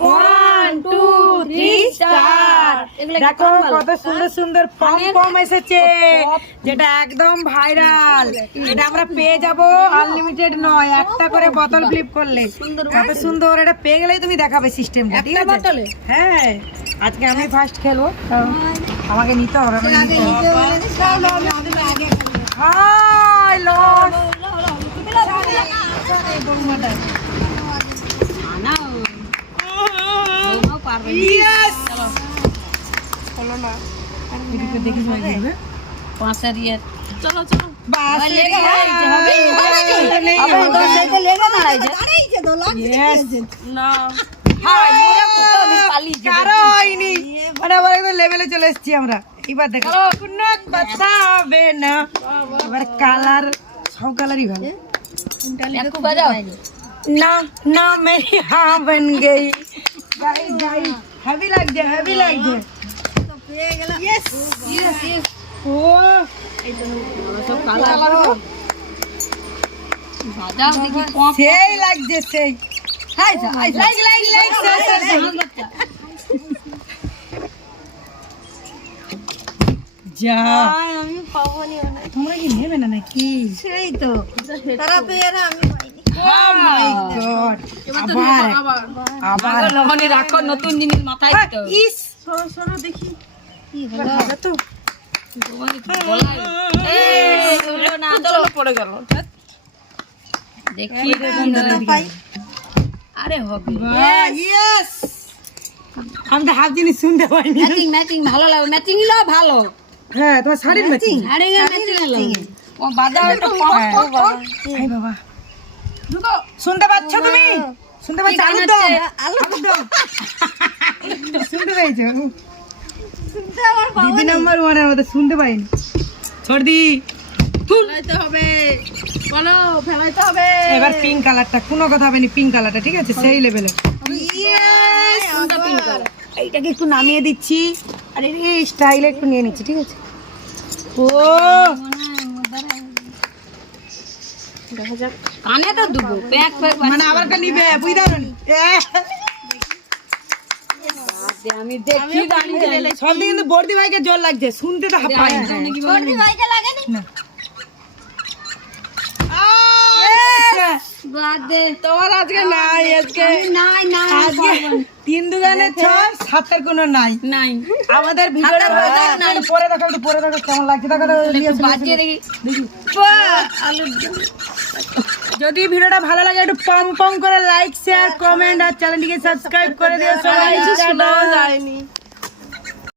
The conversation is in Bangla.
1 2 3 স্টার। দেখো কত সুন্দর সুন্দর পম পম এসেছে, যেটা একদম ভাইরাল। এটা আমরা পেয়ে যাব, আনলিমিটেড নয়, একটা করে বোতল ফ্লিপ করলে। কত সুন্দর, এটা পেয়ে গেলেই তুমি দেখাবে সিস্টেমটা, ঠিক আছে? হ্যাঁ, আজকে আমি ফার্স্ট খেলবো, আমাকে নিতে হবে। হাই লস ইয়েস, হলো না, এদিকে দেখি সবাই দেখবে। পাঁচের ইয়ে চলো চলো বাস লেভেলে চলে এসেছি আমরা। এবার দেখো কোনো কথা হবে না, এবার কালার সব কালারই ভালো। না না মেরি হ্যাঁ বন গই, গাইস গাইস হেভি লাগছে, হেভি লাগছে। ও সেই লাগছে, সেই লাইক লাইক লাইক যা আমি পাবো নি, তোমরা কি নেবে না নাকি? সেই তো তারা পেয়ে আমি পাইনি। Oh my God! আবার আবার লবণে রাখো, নতুন জিনিস মাথায় দিতে হবে। ইস সরো সরো দেখি কি হবে তো। চলো পড়ে গেল, দেখি আরে হবে। ইয়েস, আমি তো হাফ জিনিস শুনতে পাইনি। ম্যাচিং ম্যাচিং ভালো লাগে, ম্যাচিং হলো ভালো। হ্যাঁ, তোমার শাড়ির ম্যাচিং। আরে ম্যাচিং হলো ও বাজার একটা এই বাবা, শুনতে পাচ্ছ তুমি? শুনতে পাচ্ছ? আলু দাও, আলু দাও। শুনতে পাইছো? দিদি নাম্বার ওয়ানের মধ্যে শুনতে পাইনি। ছড়দি ফেলাইতে হবে, বলো ফেলাইতে হবে। এবার পিঙ্ক কালারটা, কোনো কথা হবে না, পিঙ্ক কালারটা, ঠিক আছে? সেই লেভেলে। কোনটা পিঙ্ক কালার? এইটাকে একটু নামিয়ে দিচ্ছি, আর এই স্টাইলে একটু নিয়ে নিচ্ছি, ঠিক আছে? ও দেখা যাক, কানে তো দেবো, প্যাক প্যাক মানে আবারটা নিবে, বুঝতে পারো? আমি দেখি দাঁড়িয়ে সব দিকে কিন্তু বর্দি ভাইকে জল লাগছে, শুনতে তো পাই না। বর্দি ভাইকে লাগেনি না। বাদে তোমার আজকে নাই, আজকে নাই নাই আজকে 3 দুগানে 6, 7-এর কোনো নাই। নাই। আমাদের ভিডিওটা পরে দেখো, একটু পরে দেখো কেমন লাগছে। দেখো বাজিয়ে দেখি। যদি ভিডিওটা ভালো লাগে একটু পম পম করে লাইক শেয়ার কমেন্ট আর চ্যানেলটিকে সাবস্ক্রাইব করে দিও সবাই।